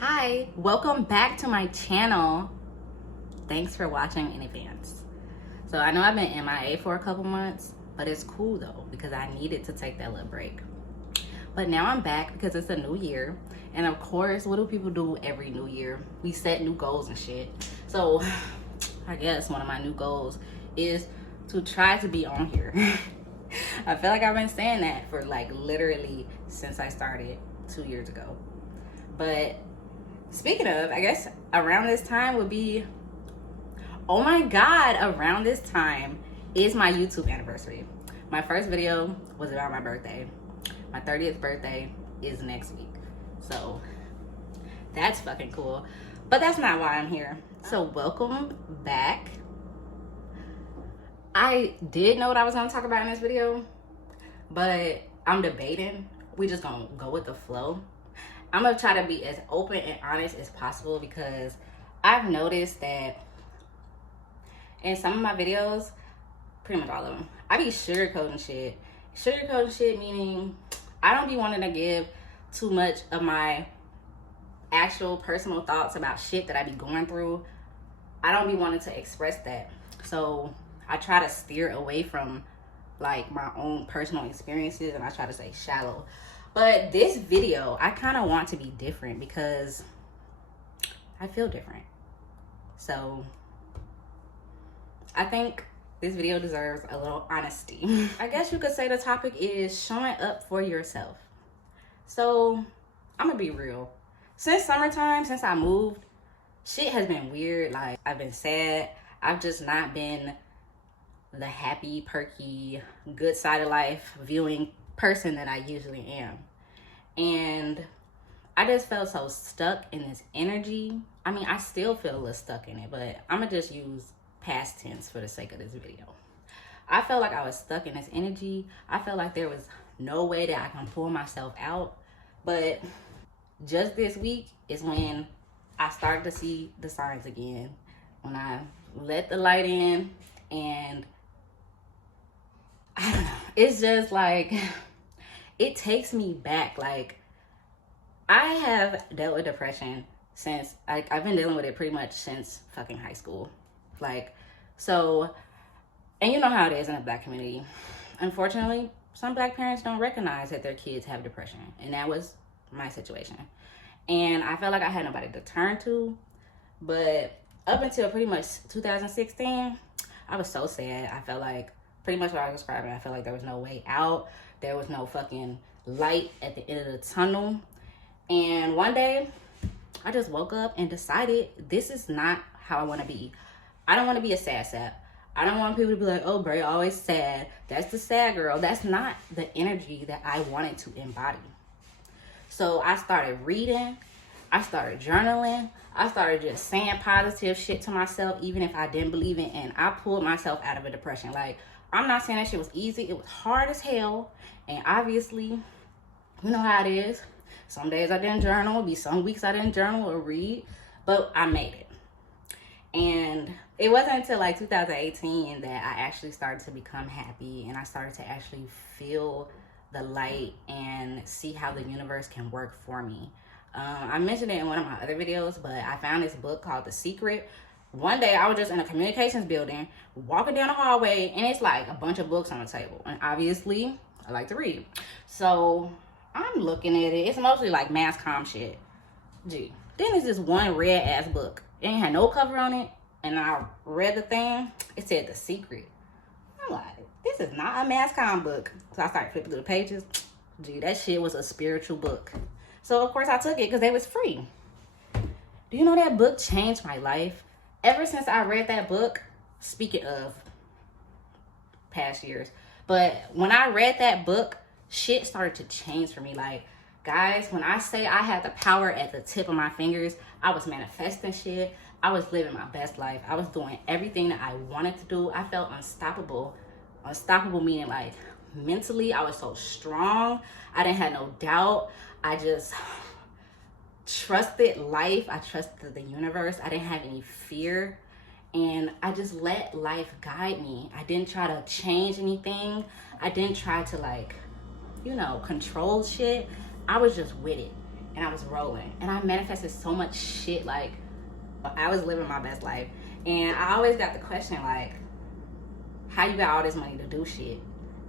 Hi, welcome back to my channel. Thanks for watching in advance. So I know I've been MIA for a couple months, but it's cool though because I needed to take that little break. But now I'm back because it's a new year. And of course, what do people do every new year? We set new goals and shit. So I guess one of my new goals is to try to be on here. I feel like I've been saying that for like literally since I started 2 years ago. But speaking of, I guess around this time would be, oh my God, around this time is my YouTube anniversary. My first video was about my birthday. My 30th birthday is next week. So that's fucking cool. But that's not why I'm here. So welcome back. I did know what I was gonna talk about in this video, but I'm debating. We just gonna go with the flow. I'm gonna try to be as open and honest as possible because I've noticed that in some of my videos, pretty much all of them, I be sugarcoating shit. Sugarcoating shit meaning I don't be wanting to give too much of my actual personal thoughts about shit that I be going through. I don't be wanting to express that. So I try to steer away from like my own personal experiences and I try to say shallow. But this video, I kind of want to be different because I feel different. So I think this video deserves a little honesty. I guess you could say the topic is showing up for yourself. So I'm gonna be real. Since summertime, since I moved, shit has been weird. Like I've been sad. I've just not been the happy, perky, good side of life viewing person that I usually am. And I just felt so stuck in this energy. I mean, I still feel a little stuck in it, but I'm gonna just use past tense for the sake of this video. I felt like I was stuck in this energy. I felt like there was no way that I can pull myself out. But just this week is when I started to see the signs again. When I let the light in, and I don't know, it's just like, it takes me back. Like, I have dealt with depression since, I've been dealing with it pretty much since fucking high school. Like, so, and you know how it is in the Black community. Unfortunately, some Black parents don't recognize that their kids have depression. And that was my situation. And I felt like I had nobody to turn to. But up until pretty much 2016, I was so sad. I felt like, pretty much what I was describing, I felt like there was no way out. There was no fucking light at the end of the tunnel. And one day, I just woke up and decided this is not how I want to be. I don't want to be a sad sap. I don't want people to be like, oh, Bray, always sad. That's the sad girl. That's not the energy that I wanted to embody. So I started reading. I started journaling. I started just saying positive shit to myself, even if I didn't believe it. And I pulled myself out of a depression. Like, I'm not saying that shit was easy. It was hard as hell. And obviously, you know how it is. Some days I didn't journal. Be some weeks I didn't journal or read. But I made it. And it wasn't until like 2018 that I actually started to become happy. And I started to actually feel the light and see how the universe can work for me. I mentioned it in one of my other videos, but I found this book called The Secret. One day I was just in a communications building, walking down the hallway, and it's like a bunch of books on the table. And obviously, I like to read. So I'm looking at it. It's mostly like mass comm shit. Gee. Then there's this one red ass book. It ain't had no cover on it. And I read the thing. It said The Secret. I'm like, this is not a mass comm book. So I started flipping through the pages. Gee, that shit was a spiritual book. So of course I took it because they was free. Do you know that book changed my life? Ever since I read that book, speaking of past years, but when I read that book, shit started to change for me. Like, guys, when I say I had the power at the tip of my fingers, I was manifesting shit. I was living my best life. I was doing everything that I wanted to do. I felt unstoppable. Unstoppable meaning like mentally, I was so strong. I didn't have no doubt. I just trusted life. I trusted the universe. I didn't have any fear. And I just let life guide me. I didn't try to change anything. I didn't try to, like, you know, control shit. I was just with it. and I was rolling. And I manifested so much shit. Like, I was living my best life. And I always got the question, like, how you got all this money to do shit?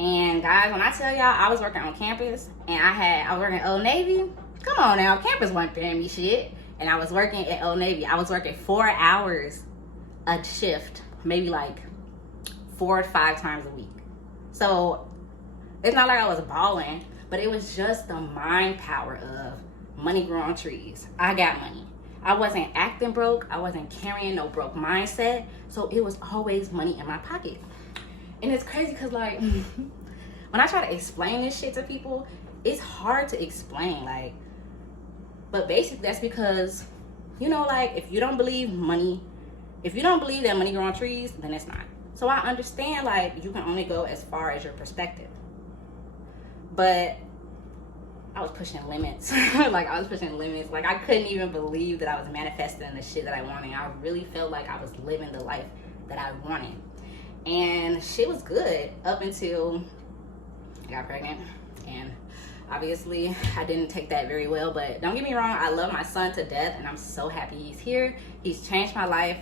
And guys, when I tell y'all I was working on campus and I was working at Old Navy, come on now, campus wasn't paying me shit. And I was working at Old Navy. I was working 4 hours a shift, maybe like 4 or 5 times a week. So it's not like I was balling, but it was just the mind power of money grew on trees. I got money. I wasn't acting broke. I wasn't carrying no broke mindset. So it was always money in my pocket. And it's crazy because, like, when I try to explain this shit to people, it's hard to explain. Like, but basically that's because, you know, like, if you don't believe that money grow on trees, then it's not. So I understand, like, you can only go as far as your perspective. But I was pushing limits. Like, I couldn't even believe that I was manifesting the shit that I wanted. I really felt like I was living the life that I wanted. And shit was good up until I got pregnant. And obviously I didn't take that very well, but don't get me wrong, I love my son to death and I'm so happy he's here. He's changed my life.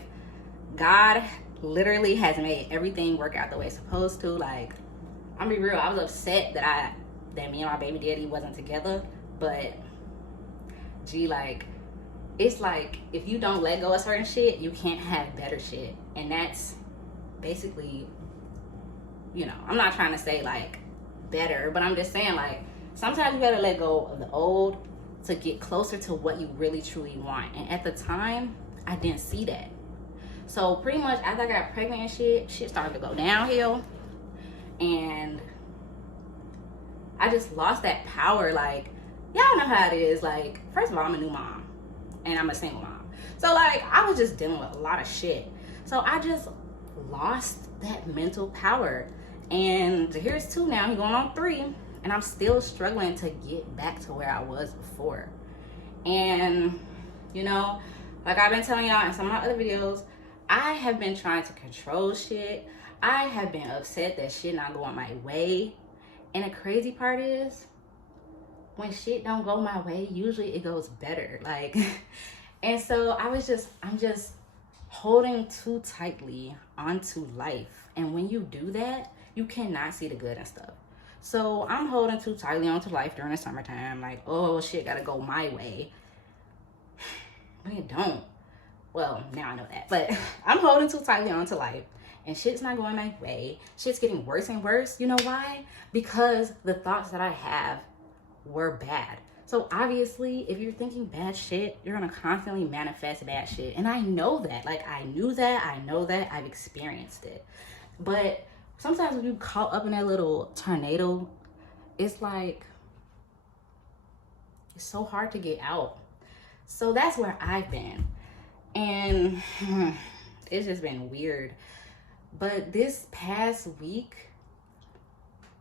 God literally has made everything work out the way it's supposed to. Like, I'm gonna be real, I was upset that me and my baby daddy wasn't together, but gee, like, it's like, if you don't let go of certain shit, you can't have better shit. And that's basically, you know, I'm not trying to say like better, but I'm just saying, like, sometimes you gotta let go of the old to get closer to what you really truly want. And at the time, I didn't see that. So pretty much after I got pregnant and shit started to go downhill, and I just lost that power. Like, y'all know how it is. Like, first of all, I'm a new mom and I'm a single mom, so like, I was just dealing with a lot of shit. So I just lost that mental power. And here's 2 now, he's going on 3, and I'm still struggling to get back to where I was before. And, you know, like I've been telling y'all in some of my other videos, I have been trying to control shit. I have been upset that shit not going my way. And the crazy part is, when shit don't go my way, usually it goes better. Like, and so I'm just holding too tightly onto life. And when you do that, you cannot see the good and stuff. So I'm holding too tightly onto life during the summertime. Like, oh, shit gotta go my way. But it don't. Well, now I know that. But I'm holding too tightly onto life. And shit's not going my way. Shit's getting worse and worse. You know why? Because the thoughts that I have were bad. So obviously, if you're thinking bad shit, you're gonna constantly manifest bad shit. And I know that. Like, I knew that, I know that, I've experienced it. But sometimes when you caught up in that little tornado, it's like, it's so hard to get out. So that's where I've been. And it's just been weird. But this past week,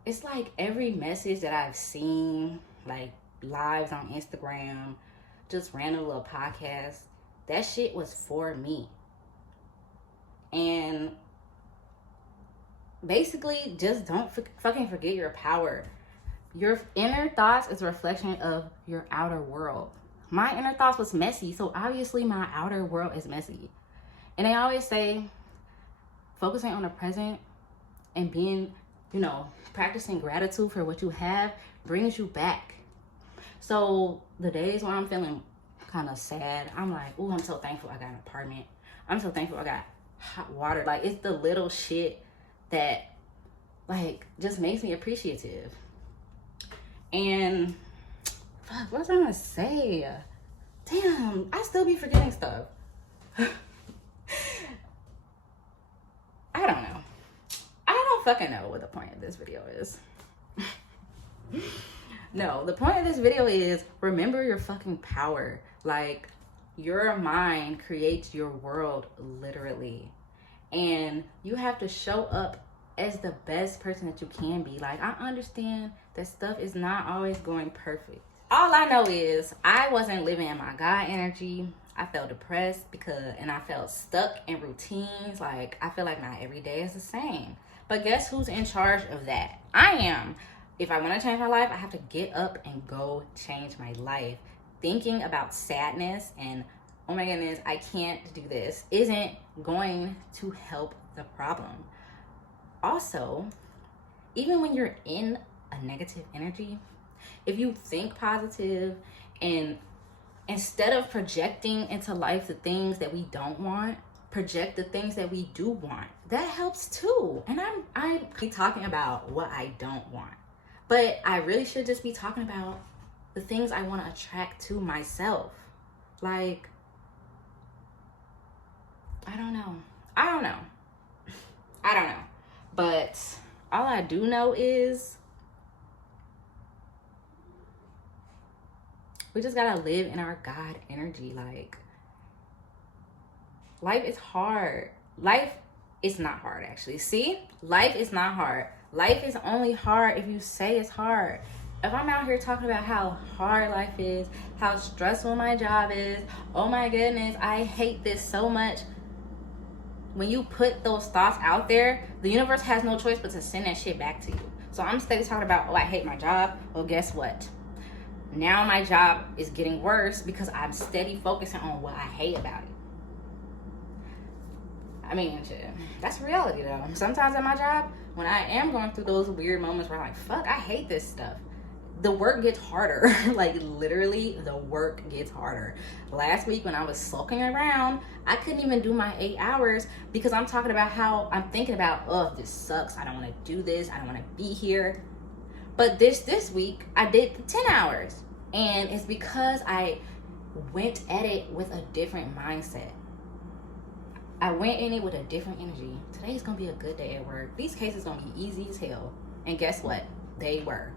it's like every message that I've seen, like lives on Instagram, just random little podcasts, that shit was for me. And basically, just don't fucking forget your power. Your inner thoughts is a reflection of your outer world. My inner thoughts was messy, so obviously my outer world is messy. And they always say, focusing on the present and being, you know, practicing gratitude for what you have brings you back. So the days when I'm feeling kind of sad, I'm like, oh, I'm so thankful I got an apartment. I'm so thankful I got hot water. Like, it's the little shit that, like, just makes me appreciative. And fuck, what was I gonna say? Damn, I still be forgetting stuff. I don't know. I don't fucking know what the point of this video is. No, the point of this video is, remember your fucking power. Like, your mind creates your world, literally. And you have to show up as the best person that you can be. Like, I understand that stuff is not always going perfect. All I know is I wasn't living in my God energy. I felt depressed and I felt stuck in routines. Like, I feel like not every day is the same. But guess who's in charge of that? I am. If I want to change my life, I have to get up and go change my life. thinking about sadness and, oh my goodness, I can't do this, isn't going to help the problem. Also, even when you're in a negative energy, if you think positive and instead of projecting into life the things that we don't want, project the things that we do want. That helps too. And I'm talking about what I don't want. But I really should just be talking about the things I want to attract to myself. Like, I don't know. But all I do know is we just gotta live in our God energy. Like, life is hard. Life is not hard, actually. See? Life is not hard. Life is only hard if you say it's hard. If I'm out here talking about how hard life is, how stressful my job is, oh my goodness, I hate this so much. When you put those thoughts out there, the universe has no choice but to send that shit back to you. So I'm steady talking about, oh, I hate my job. Well, guess what? Now my job is getting worse because I'm steady focusing on what I hate about it. I mean, shit, that's reality though. Sometimes at my job, when I am going through those weird moments where I'm like, fuck, I hate this stuff, the work gets harder. Like, literally, the work gets harder. Last week when I was sulking around, I couldn't even do my 8 hours because I'm talking about how I'm thinking about, oh, this sucks. I don't want to do this. I don't want to be here. But this week, I did the 10 hours. And it's because I went at it with a different mindset. I went in it with a different energy. Today's going to be a good day at work. These cases going to be easy as hell. And guess what? They were.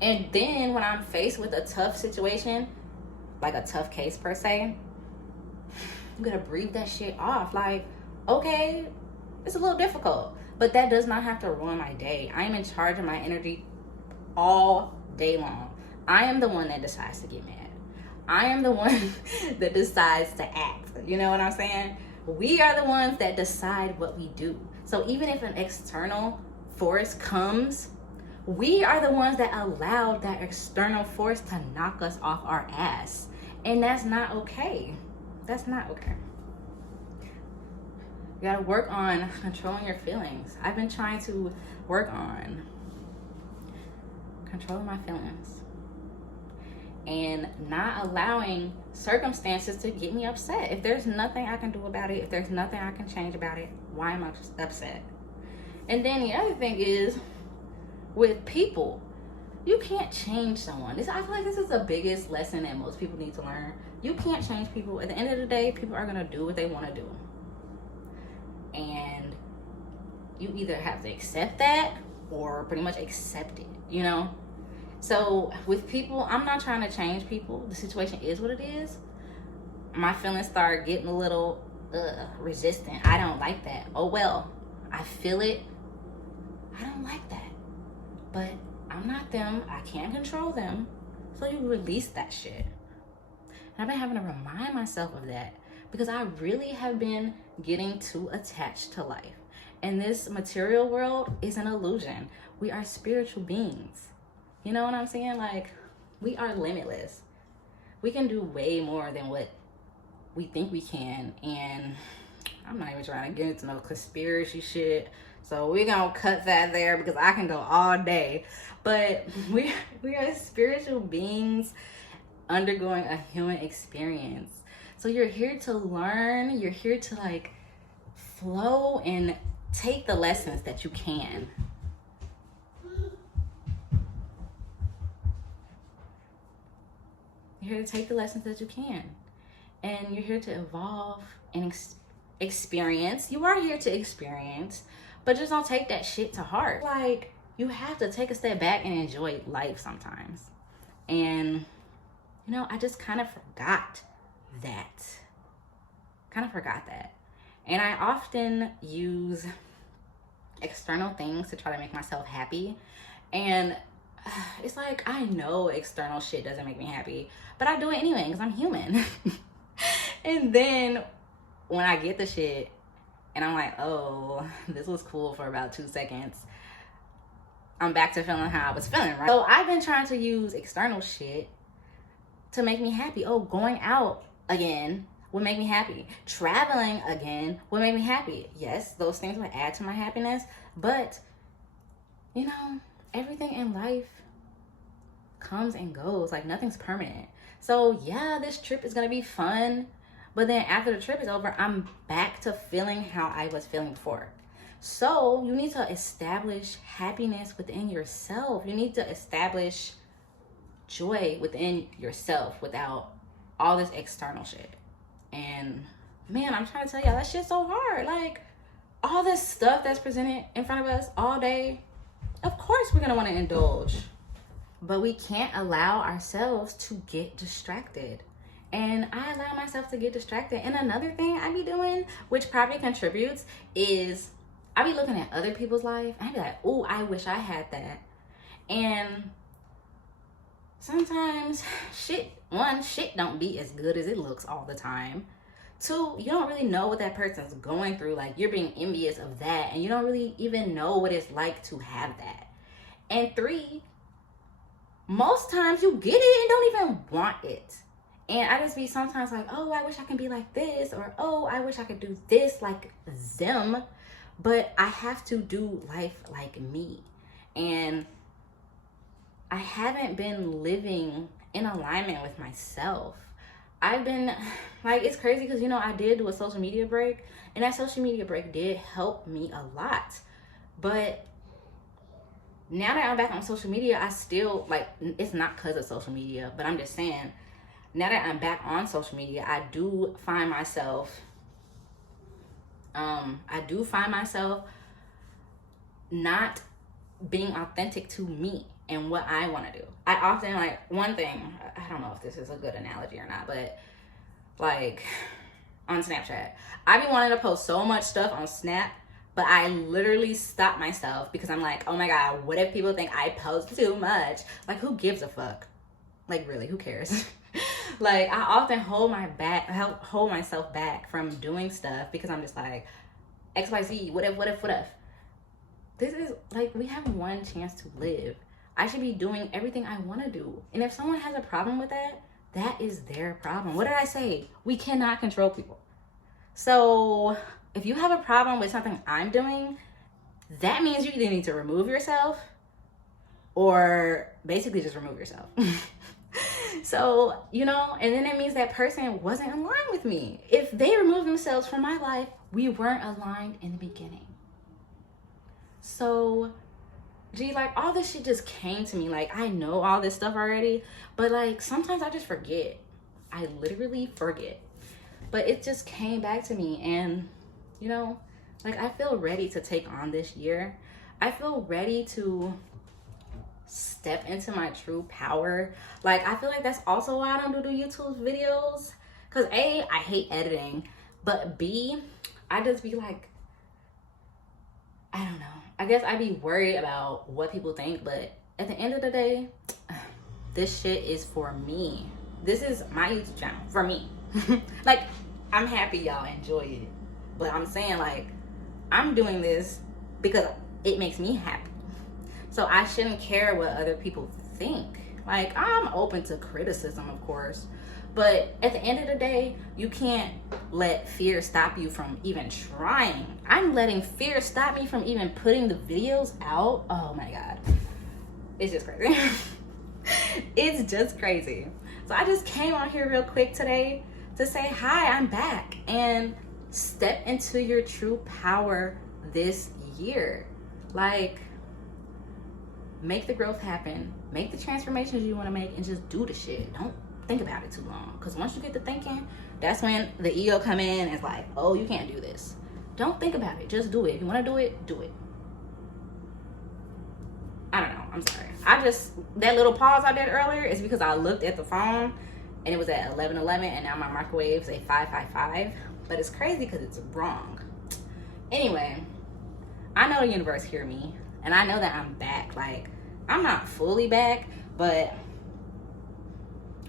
And then when I'm faced with a tough situation, like a tough case per se, you gotta breathe that shit off. Like, okay, it's a little difficult, but that does not have to ruin my day. I am in charge of my energy all day long. I am the one that decides to get mad. I am the one that decides to act. You know what I'm saying? We are the ones that decide what we do. So even if an external force comes, we are the ones that allowed that external force to knock us off our ass. And that's not okay. That's not okay. You gotta work on controlling your feelings. I've been trying to work on controlling my feelings and not allowing circumstances to get me upset. If there's nothing I can do about it, if there's nothing I can change about it, why am I just upset? And then the other thing is, with people, you can't change someone. I feel like this is the biggest lesson that most people need to learn. You can't change people. At the end of the day, people are gonna do what they want to do, and you either have to accept that or pretty much accept it, you know? So with people, I'm not trying to change people. The situation is what it is. My feelings start getting a little resistant. I don't like that. Oh well, I feel it. I don't like that. But I'm not them. I can't control them. So you release that shit. And I've been having to remind myself of that because I really have been getting too attached to life. And this material world is an illusion. We are spiritual beings. You know what I'm saying? Like, we are limitless. We can do way more than what we think we can. And I'm not even trying to get into no conspiracy shit. So we're gonna cut that there because I can go all day. But we are spiritual beings undergoing a human experience. So you're here to learn. You're here to like flow and take the lessons that you can. You're here to take the lessons that you can. And you're here to evolve and experience. You are here to experience. But just don't take that shit to heart. Like, you have to take a step back and enjoy life sometimes. And, you know, I just kind of forgot that. And I often use external things to try to make myself happy. And it's like, I know external shit doesn't make me happy, but I do it anyway because I'm human. And then when I get the shit, and I'm like, oh, this was cool for about 2 seconds, I'm back to feeling how I was feeling, right? So I've been trying to use external shit to make me happy. Oh, going out again would make me happy. Traveling again would make me happy. Yes, those things would add to my happiness, but you know, everything in life comes and goes. Like, nothing's permanent. So yeah, this trip is gonna be fun, but then after the trip is over, I'm back to feeling how I was feeling before. So you need to establish happiness within yourself. You need to establish joy within yourself without all this external shit. And man, I'm trying to tell y'all, that shit's so hard. Like, all this stuff that's presented in front of us all day, of course we're gonna want to indulge, but we can't allow ourselves to get distracted. And I allow myself to get distracted. And another thing I be doing, which probably contributes, is I be looking at other people's life and I be like, oh, I wish I had that. And sometimes shit don't be as good as it looks all the time. 2, you don't really know what that person's going through. Like, you're being envious of that, and you don't really even know what it's like to have that. And 3, most times you get it and don't even want it. And I just be sometimes like, oh, I wish I could be like this, or oh, I wish I could do this like them. But I have to do life like me. And I haven't been living in alignment with myself. I've been, like, it's crazy because, you know, I did do a social media break, and that social media break did help me a lot. But now that I'm back on social media, I still, like, it's not because of social media, but I'm just saying, now that I'm back on social media, I do find myself not being authentic to me and what I want to do. I often, like, one thing, I don't know if this is a good analogy or not, but like on Snapchat, I be wanting to post so much stuff on Snap, but I literally stop myself because I'm like, oh my God, what if people think I post too much? Like, who gives a fuck? Like, really, who cares? Like, I often hold myself back from doing stuff because I'm just like, XYZ, what if? This is, like, we have one chance to live. I should be doing everything I want to do. And if someone has a problem with that, that is their problem. What did I say? We cannot control people. So if you have a problem with something I'm doing, that means you either need to remove yourself or basically just remove yourself. So, you know, and then it means that person wasn't in line with me. If they removed themselves from my life, we weren't aligned in the beginning. So, gee, like, all this shit just came to me. Like, I know all this stuff already, but like, sometimes I just forget. I literally forget. But it just came back to me, and you know, like, I feel ready to take on this year. I feel ready to step into my true power. Like, I feel like that's also why I don't do YouTube videos, because A, I hate editing, but B, I just be like, I don't know, I guess I be worried about what people think. But at the end of the day, this shit is for me. This is my YouTube channel for me. Like, I'm happy y'all enjoy it, but I'm saying, like, I'm doing this because it makes me happy. So I shouldn't care what other people think. Like, I'm open to criticism, of course, but at the end of the day, you can't let fear stop you from even trying. I'm letting fear stop me from even putting the videos out. Oh my God. It's just crazy. It's just crazy. So I just came on here real quick today to say, hi, I'm back, and step into your true power this year. Like, make the growth happen, make the transformations you want to make, and just do the shit. Don't think about it too long, because once you get to thinking, that's when the ego come in and it's like, oh, you can't do this. Don't think about it, just do it. If you want to do it, do it. I don't know, I'm sorry. That little pause I did earlier is because I looked at the phone and it was at 11:11, and now my microwave's at 5:55. But it's crazy because it's wrong. Anyway, I know the universe hear me, and I know that I'm back. Like, I'm not fully back, but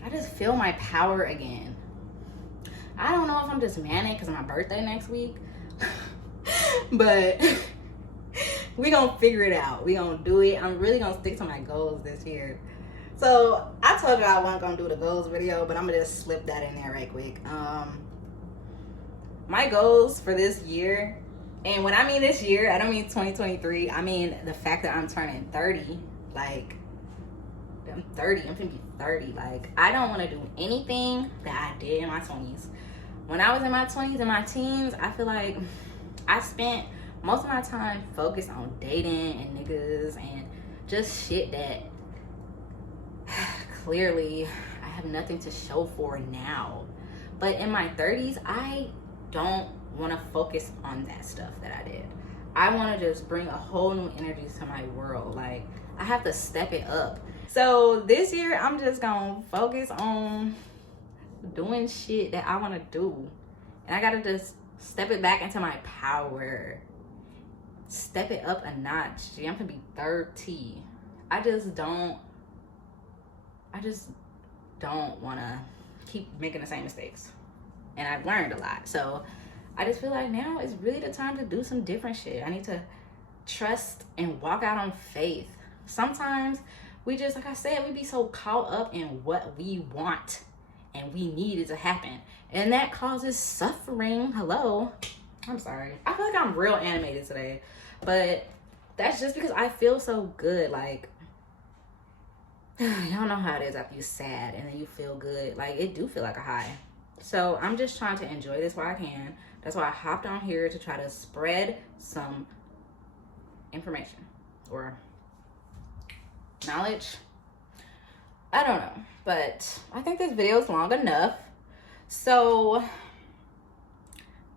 I just feel my power again. I don't know if I'm just manic because of my birthday next week, but we gonna figure it out. We gonna do it. I'm really gonna stick to my goals this year. So I told you I wasn't gonna do the goals video, but I'm gonna just slip that in there right quick. My goals for this year, and when I mean this year, I don't mean 2023. I mean the fact that I'm turning 30. Like, I'm 30. I'm gonna be 30. Like, I don't want to do anything that I did in my 20s. When I was in my 20s and my teens, I feel like I spent most of my time focused on dating and niggas and just shit that clearly I have nothing to show for now. But in my 30s, I don't want to focus on that stuff that I did. I want to just bring a whole new energy to my world. Like, I have to step it up. So this year, I'm just gonna focus on doing shit that I want to do. And I gotta just step it back into my power. Step it up a notch. Gee, I'm gonna be 30. I just don't want to keep making the same mistakes. And I've learned a lot. So I just feel like now is really the time to do some different shit. I need to trust and walk out on faith. Sometimes we just, like I said, we be so caught up in what we want and we need it to happen. And that causes suffering. Hello. I'm sorry. I feel like I'm real animated today. But that's just because I feel so good. Like, y'all know how it is after you're sad and then you feel good. Like, it do feel like a high. So I'm just trying to enjoy this while I can. That's why I hopped on here to try to spread some information or knowledge. I don't know, but I think this video is long enough. So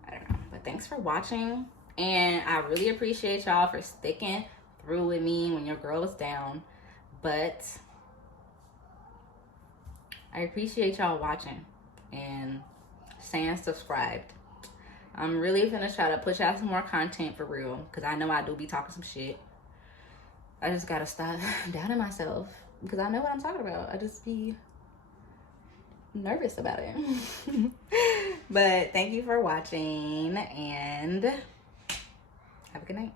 I don't know, but thanks for watching. And I really appreciate y'all for sticking through with me when your girl was down. But I appreciate y'all watching and staying subscribed. I'm really gonna try to push out some more content for real, because I know I do be talking some shit. I just gotta stop doubting myself, because I know what I'm talking about. I just be nervous about it. But thank you for watching and have a good night.